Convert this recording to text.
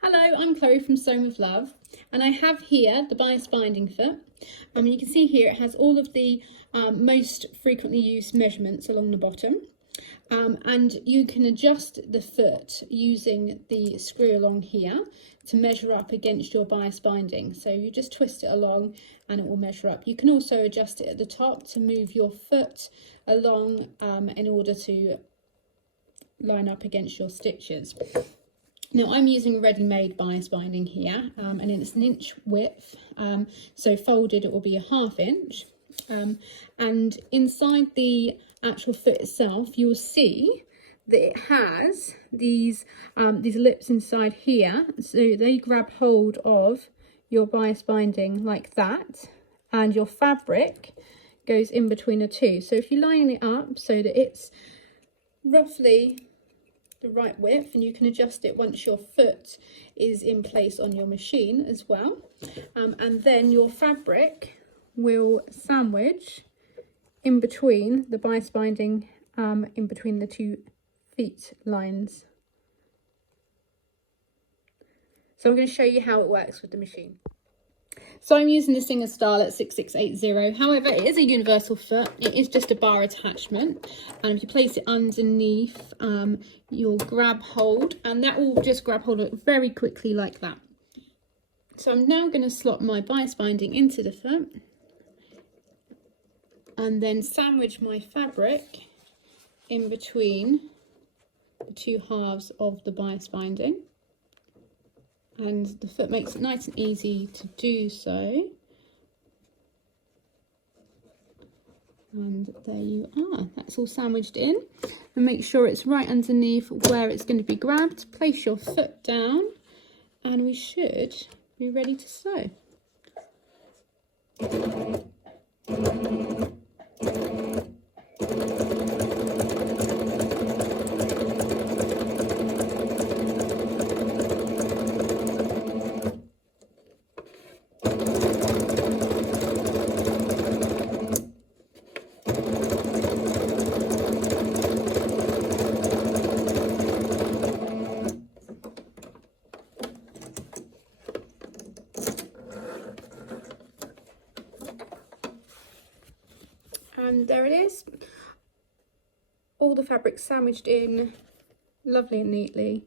Hello, I'm Chloe from Sew with Love, and I have here the bias binding foot. You can see here it has all of the most frequently used measurements along the bottom, and you can adjust the foot using the screw along here to measure up against your bias binding. So you just twist it along and it will measure up. You can also adjust it at the top to move your foot along in order to line up against your stitches. Now I'm using ready-made bias binding here, and it's an inch width, so folded it will be a ½ inch, and inside the actual foot itself you'll see that it has these lips inside here, so they grab hold of your bias binding like that, and your fabric goes in between the two. So if you line it up so that it's roughly the right width, and you can adjust it once your foot is in place on your machine as well, and then your fabric will sandwich in between the bias binding, in between the two feet lines. So I'm going to show you how it works with the machine. So I'm using the Singer style at 6680. However, it is a universal foot. It is just a bar attachment, and if you place it underneath, you'll grab hold, and that will just grab hold of it very quickly like that. So I'm now going to slot my bias binding into the foot and then sandwich my fabric in between the two halves of the bias binding. And the foot makes it nice and easy to do so. And there you are, that's all sandwiched in. And make sure it's right underneath where it's going to be grabbed. Place your foot down and we should be ready to sew. And there it is, all the fabric sandwiched in lovely and neatly.